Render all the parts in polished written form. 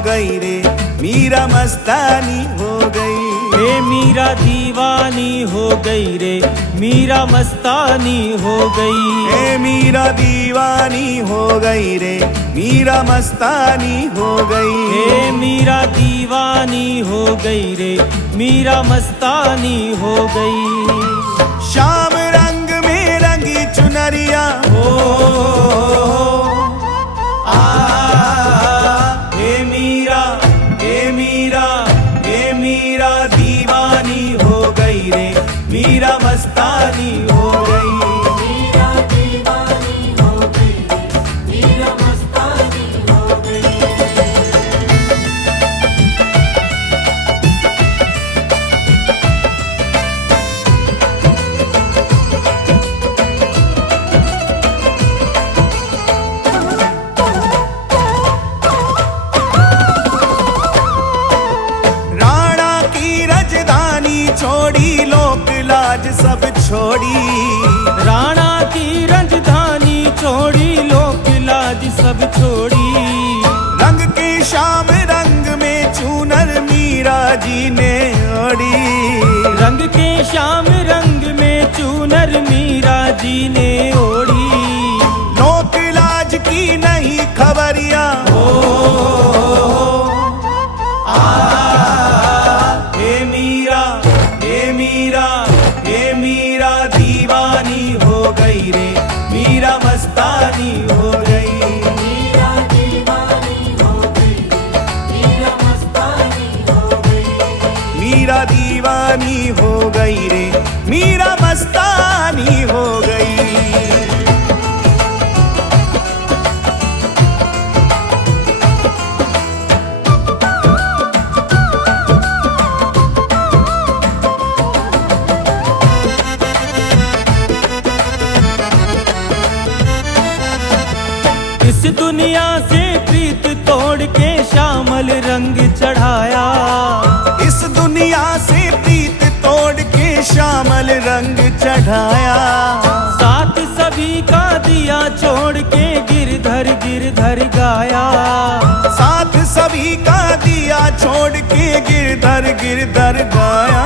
गई रे, मीरा मस्तानी हो गई। हे मीरा दीवानी हो गई रे, मीरा मस्तानी हो गई। हे मीरा दीवानी हो गई रे, मीरा मस्तानी हो गई। हे मीरा दीवानी हो गई रे, मीरा मस्तानी हो गई। श्याम रंग में रंगी चुनरिया हो, हे मीरा, हे मीरा, हे मीरा दीवानी हो गई रे, मीरा मस्तानी हो गई। मीरा दीवानी हो गई रे, मीरा मस्तानी हो गई। छोड़ी लोक लाज सब छोड़ी, राणा की राजधानी छोड़ी लोक लाज सब छोड़ी। रंग के श्याम रंग में चूनर मीरा जी ने ओढ़ी, रंग के श्याम रंग में चूनर मीरा जी ने ओढ़ी। लोक लाज की नहीं खबरिया हो, हे मीरा, हे मीरा, हे मीरा दीवानी हो गई रे, मीरा मस्तानी हो गई। मीरा दीवानी हो गई रे, मीरा मस्तानी हो गई। मीरा दीवानी हो गई रे, मीरा मस्तानी हो गई। इस दुनिया से प्रीत तोड़ के श्यामल रंग चढ़ाया, इस दुनिया से प्रीत तोड़ के श्यामल रंग चढ़ाया। साथ सभी का दिया छोड़ के गिरधर गिरधर गाया, साथ सभी का दिया छोड़ के गिरधर गिरधर गाया।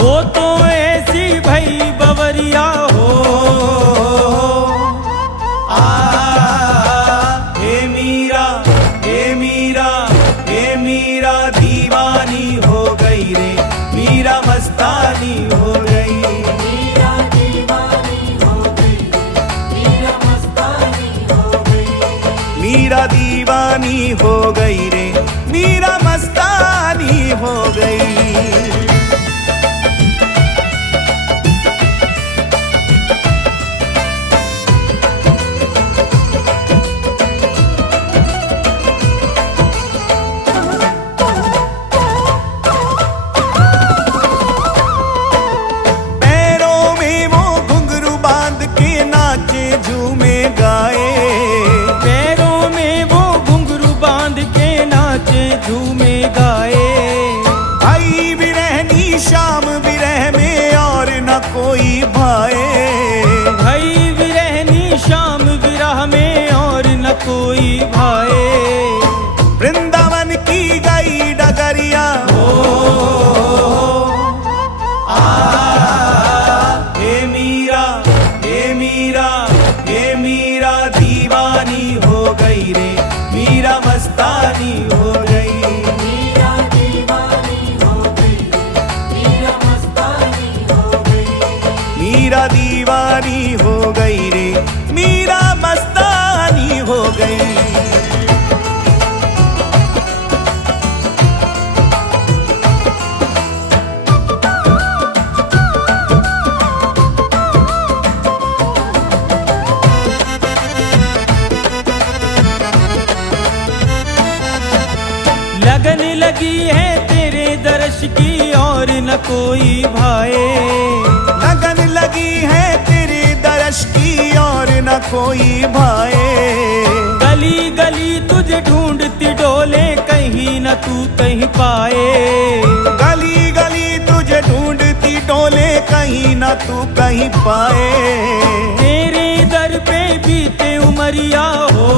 वो तो ऐसी भई बवरिया हो, हे मीरा, हे मीरा, हे मीरा दीवानी हो गई रे, मीरा मस्तानी हो गई। मीरा दीवानी हो गई रे, मीरा मस्तानी हो गई। मीरा दीवानी हो गई रे, मीरा मस्तानी हो गई। झूमे गाए, पैरों में वो घुंघरू बांध के नाचे झूमे गाए। भाई बिरहनी शाम बिरह में और न कोई भाए, भाई विरहनी शाम विरह में और न कोई भाए। वृंदावन की गई डगरिया हो, हे मीरा, हे मीरा, हे मीरा दीवानी हो गई रे, मीरा मस्तानी हो गई। मीरा दीवानी हो गई रे, मीरा मस्तानी हो गई। मीरा दीवानी हो गई रे, मीरा मस्तानी हो गई। लगन लगी है तेरे दर्श की और न कोई भाए, लगन लगी है तेरे दर्श की और न कोई भाए। गली गली तुझे ढूंढती डोले कहीं न तू कहीं पाए, गली गली तुझे ढूंढती डोले कहीं न तू कहीं पाए। तेरे दर पे बीते उमरिया हो,